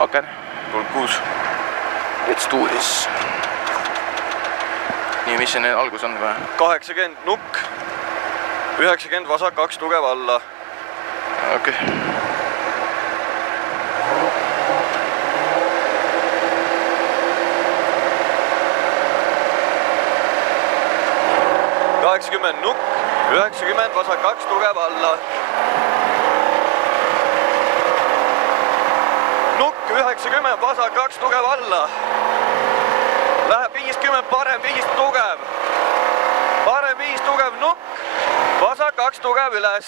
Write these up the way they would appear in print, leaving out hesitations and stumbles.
aken. 36. Let's do this. Nii, mis see algus on või? 80 nukk, 90 vasak, 2 tugev alla. Okei. 80 nukk, 90 vasak, 2 tugev alla. Nukk, 90 vasak, 2 tugev alla. Läheb 50 parem, 5 tugev. Parem 5 tugev nukk, vasak 2 tugev üles.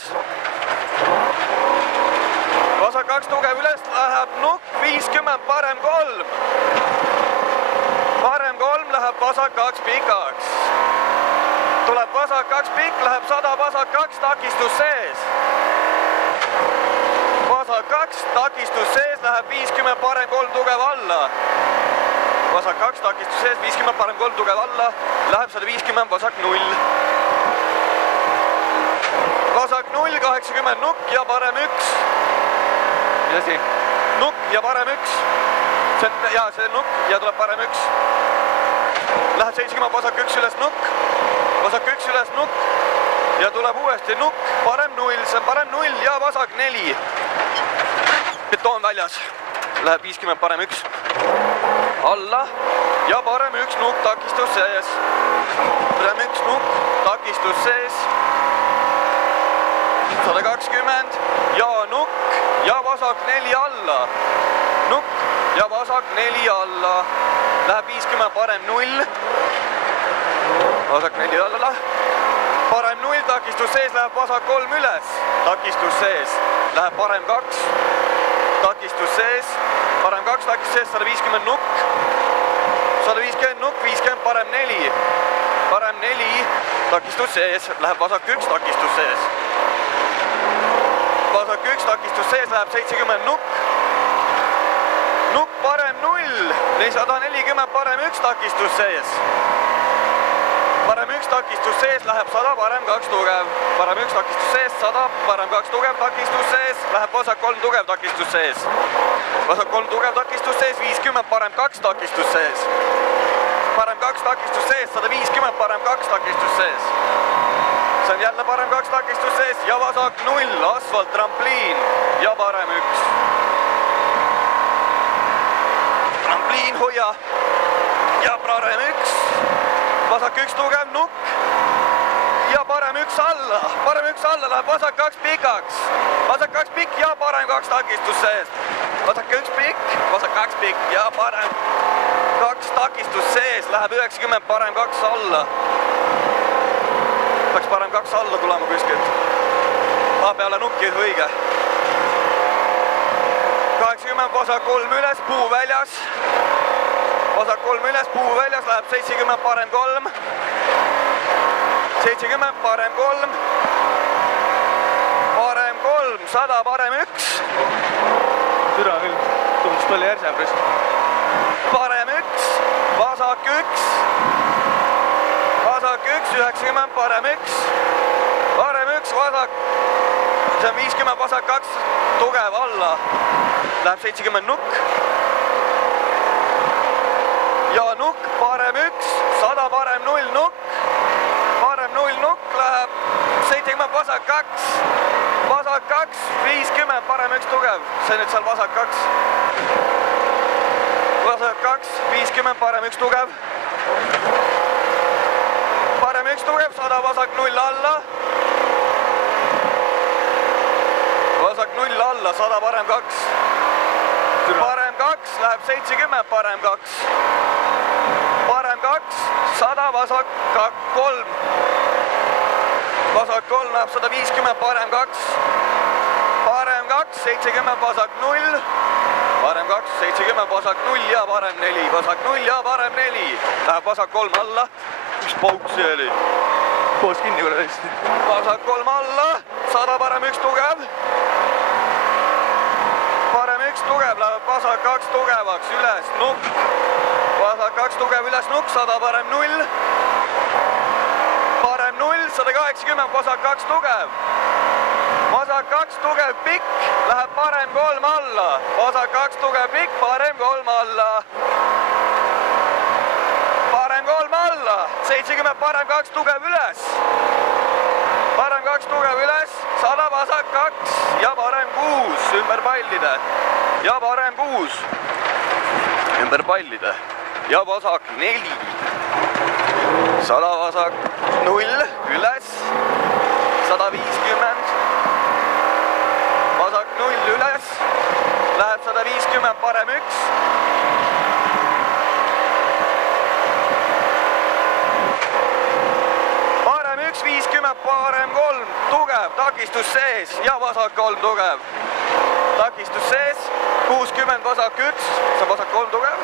Vasak 2 tugev üles, läheb nukk, 50 parem 3. Parem 3 läheb vasak 2 pikaks. Tuleb vasak 2 pikk, läheb 100 vasak 2, takistus sees. Vasak 2, takistus sees, läheb 50 parem 3 tugev alla. Vasak 2, takistus sees, 50 parem 3 tugev alla, läheb 150 vasak 0. Vasak 0, 80 nukk ja parem 1. Mis asi? Nukk ja parem 1. See nukk ja tuleb parem 1. Läheb 70 vasak 1 üles nukk. Vasak 1 üles nukk ja tuleb uuesti nukk, parem 0, see on parem 0 ja vasak 4. Betoon väljas, läheb 50 parem 1. Alla ja parem 1 nukk, takistus sees. Parem 1 nukk, takistus sees. 120 ja nukk ja vasak 4 alla. Nukk ja vasak 4 alla. Läheb 50 parem 0. Vasak 4 alla. Parem 0, takistus sees, läheb vasak 3 üles. Takistus sees, läheb parem 2. Takistus sees, parem 2, takistus sees, 150 nukk. 150 nukk, 50 parem 4. Parem 4, takistus sees, läheb vasak 1, takistus sees. Vasak 1, takistus sees, läheb 70 nukk. Nukk parem 0, 440 parem 1, takistus sees. Parem 1 takistus sees, läheb 100, parem 2 tugev. Parem 1 takistus sees, 100, parem 2 tugev, takistus sees. Läheb vasak 3 tugev, takistus sees. Vasak 3 tugev, takistus sees, 50, parem 2 takistus sees. Parem 2 takistus sees, 150, parem 2 takistus sees. See on jälle parem 2 takistus sees ja vasak 0, asfalt, trampliin ja parem 1. Trampliin, hoia ja parem 1. Vasak 1 tugev nukk ja parem 1 alla. Parem 1 alla, läheb vasak 2 pikaks. Vasak 2 pikk ja parem 2 takistus sees. Vasak 1 pikk, vasak 2 pikk ja parem 2 takistus sees. Läheb 90, parem 2 alla. Peaks parem 2 alla tulema kuskilt. Peale nukki, õige. 80, vasak 3 üles, puu väljas. Vasak 3 üles, puu väljas, läheb 70, parem 3. 70, parem 3. Parem 3, 100, parem 1. Türa küll, tundus palju järsem. Parem 1, vasak 1. Vasak 1, 90, parem 1. Parem 1, vasak. See on 50, vasak 2, tugev alla. Läheb 70 nukk. Ja nukk, parem 1, 100, parem 0 nukk. Parem 0 nukk, läheb 70, vasak 2. Vasak 2, 50, parem 1 tugev. See nüüd seal vasak 2. Vasak 2, 50, parem 1 tugev. Parem 1 tugev, 100, vasak 0 alla. Vasak 0 alla, 100, parem 2. Parem 2, läheb 70, parem 2. Parem 2, 100, vasak 3. Vasak 3 läheb 150, parem 2. Parem 2, 70, vasak 0. Parem 2, 70, vasak 0 ja parem 4. Vasak 0 ja parem 4. Läheb vasak 3 alla. Mis pauk see oli? Koos kinni korra hästi. Vasak 3 alla, 100, parem 1 tugev. Parem 1 tugev, läheb vasak 2 tugevaks, üles, nukk. Vasak 2 tugev, üles, nukk, 100, parem 0. Parem 0, 180, vasak 2 tugev. vasak 2 tugev pikk, läheb parem 3 alla, vasak 2 tugev pikk, parem 3 alla. Parem 3 alla, 70 parem 2 tugev üles. Parem 2 tugev üles, 100 vasak 2 ja parem 6 ümber pallide. Ja parem 6 ümber pallide. Ja vasak 4. 100 vasak 0 üles. 150. Vasak 0 üles. Läheb 150, parem 1. Parem 1, 50, parem 3, tugev, takistus sees ja vasak 3 tugev. Takistus sees, 60, vasak 1, see on vasak 3 tugev.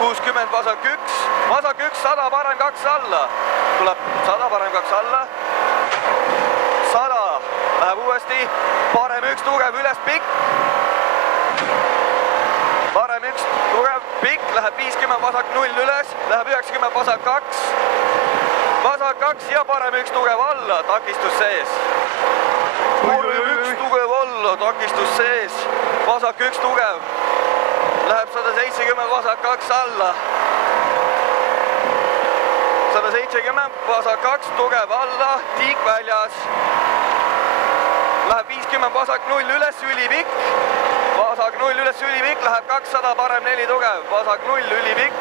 60, vasak 1, vasak 1, 100, parem 2 alla. Tuleb 100, parem 2 alla. 100, läheb uuesti, parem 1 tugev, üles pikk. Parem 1 tugev, pikk, läheb 50, vasak 0 üles, läheb 90, vasak 2. Vasak 2 ja parem 1 tugev alla, takistus sees. Parem 1 tugev alla, takistus sees. Vasak 1 tugev, läheb 170, vasak 2 alla. 170, vasak 2 tugev alla, tiik väljas. Läheb 50, vasak 0 üles, ülipikk. Vasak 0 üles, ülipikk, läheb 200, parem 4 tugev. Vasak 0 ülipikk,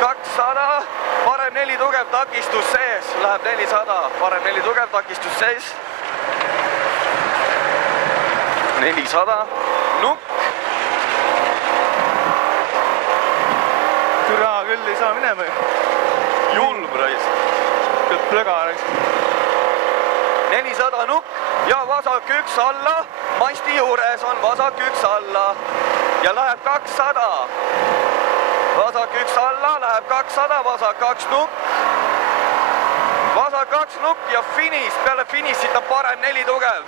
200, parem 4 tugev, takistus sees. Läheb 400, parem 4 tugev, takistus sees. 400, nukk. Türa küll ei saa minema ju. Julm raisk. Küll plöga raisk. 400 nukk ja vasak 1 alla. Masti juures on vasak 1 alla ja läheb 200. Vasak 1 alla, läheb 200, vasak 2 nukk. Vasak 2 nukk ja finiš, peale finišit on parem 4 tugev.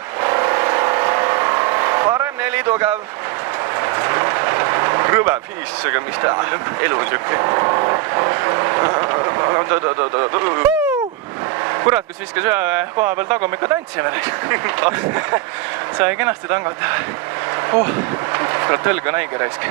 Parem 4 tugev. Rõve finiš, aga mis ta elu on siuke. Kurat, kus viskas ühe koha peal tagumikku tantsima. Sai kenasti tangata. Kurat, õlg on haige raisk.